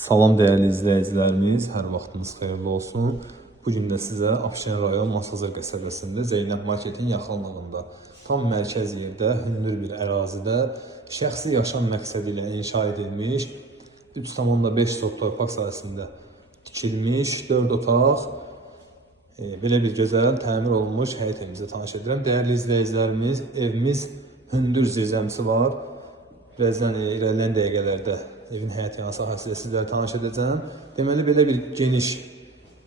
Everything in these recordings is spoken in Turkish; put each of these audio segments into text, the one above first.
Salam değerli izləyicilərimiz, hər vaxtınız xeyirli olsun. Bu gün də sizə Abşeron rayon Masazır qəsəbəsində Zeynəb marketin yaxınlığında, tam mərkəz yerdə, hündür bir ərazidə şəxsi yaşam məqsədi inşa edilmiş 3,5 sot torpaq sahəsində tikilmiş 4 otaq, e, belə bir gözəl təmir olunmuş həyət evimizə tanış edirəm. Dəyərli izləyicilərimiz, evimiz hündür zirzəmisi var. Birazdan e, irəliləyən dəqiqələrdə evin həyat yana sahəsi ilə sizlərə tanış edəcəm. Deməli belə bir geniş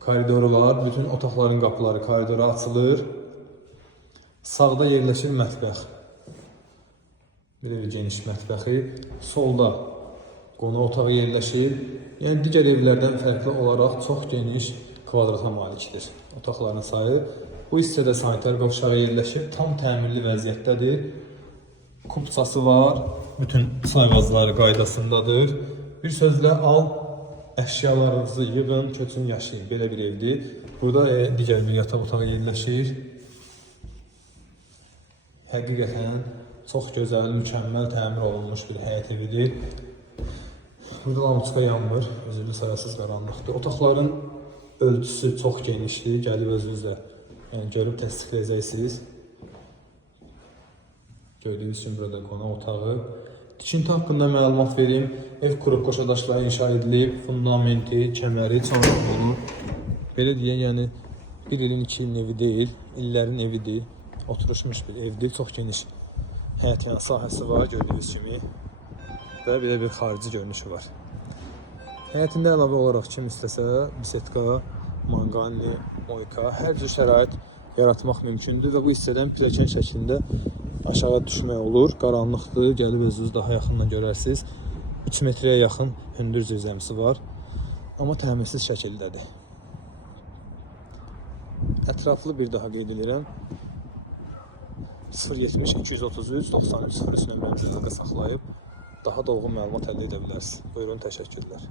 koridoru var. Bütün otaqların qapıları koridora açılır. Sağda yerləşir mətbəx. Belə bir geniş mətbəxi. Solda qonaq otağı yerləşir. Yəni digər evlərdən fərqli olaraq çox geniş kvadrata malikdir. Otaqların sayı. Bu hissədə sanitar qovşağı yerləşir. Tam təmirli vəziyyətdədir. Kupçası var. Bütün sayğacları qaydasındadır. Bir sözlə al, əşyalarınızı yığın, köçün yaşayın. Belə bir evdir. Burada e, digər bir yataq otağı yerləşir. Həqiqətən çox gözəl, mükəmməl təmir olunmuş bir həyət evidir. Burada lampoçka yanmır, özünü sayasız qaranlıqdır. Otaqların ölçüsü çox genişdir. Gəlib özünüz də yəni görüb təsdiqləyəcəksiniz. Gördüyünüz kimi burada qonaq otağı. Tikinti haqqında məlumat verim. Ev qrup qoşadaşla inşa edilib, fundamenti, kəməri, çanaqları. Belə deyək, yəni bir ilin, iki ilin evi deyil, illərin evidir. Oturuşmuş bir evdir, çox geniş həyət yana sahəsi var gördüyünüz kimi. Və belə bir xarici görünüşü var. Həyətində əlavə olaraq kim istəsə, bisetka, manqalni, moyka, hər cür şərait yaratmaq mümkündür və bu hissədən pilləkən şəklində aşağı düşmək olur. Qaranlıqdır, gəlib özünüz daha yaxından görərsiniz. 3 metrəyə yaxın hündür zirzəmisi var. Amma təmirsiz şəkildədir. Ətraflı bir daha qeyd edirəm. 070 233 93 03 nömrəmizi əlaqə saxlayıb daha dolğun məlumat əldə edə bilərsiniz. Buyurun, təşəkkürlər.